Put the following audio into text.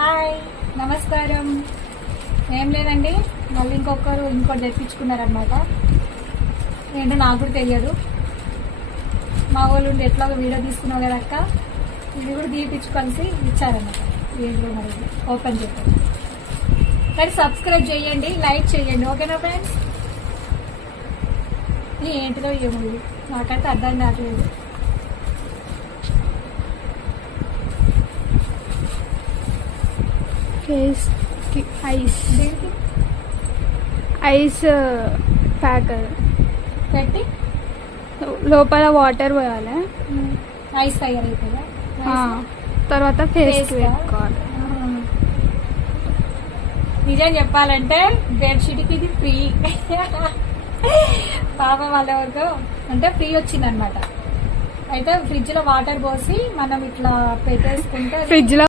Hi, నమస్కారం. ఏం లేదండి, మళ్ళీ ఇంకోటి తెప్పించుకున్నారనమాట. ఏంటో నాకు కూడా తెలియదు. మా వాళ్ళు ఉండి ఎట్లా వీడియో తీసుకున్నావు కదా అక్క, ఇది కూడా తీపిచ్చుకొలిసి ఇచ్చారన్నమాట. ఏంటో మరి ఓపెన్ చేయండి, కానీ సబ్స్క్రైబ్ చేయండి, లైక్ చేయండి, ఓకేనా ఫ్రెండ్స్? ఏంటిదో ఏమో నాకైతే అర్థం కావట్లేదు. ఐస్ ప్యాక్ పెట్టి లోపల వాటర్ పోయాలి, ఐస్ తయారైతుందా? తర్వాత ఫేస్ పెట్టుకోవాలి. నిజం చెప్పాలంటే బెడ్షీట్కి ఇది ఫ్రీ. పాప వాళ్ళ వరకు అంటే ఫ్రీ వచ్చిందనమాట. అయితే ఫ్రిడ్జ్ లో వాటర్ పోసి మనం ఇట్లా పెట్టేసుకుంటే ఫ్రిడ్జ్ లో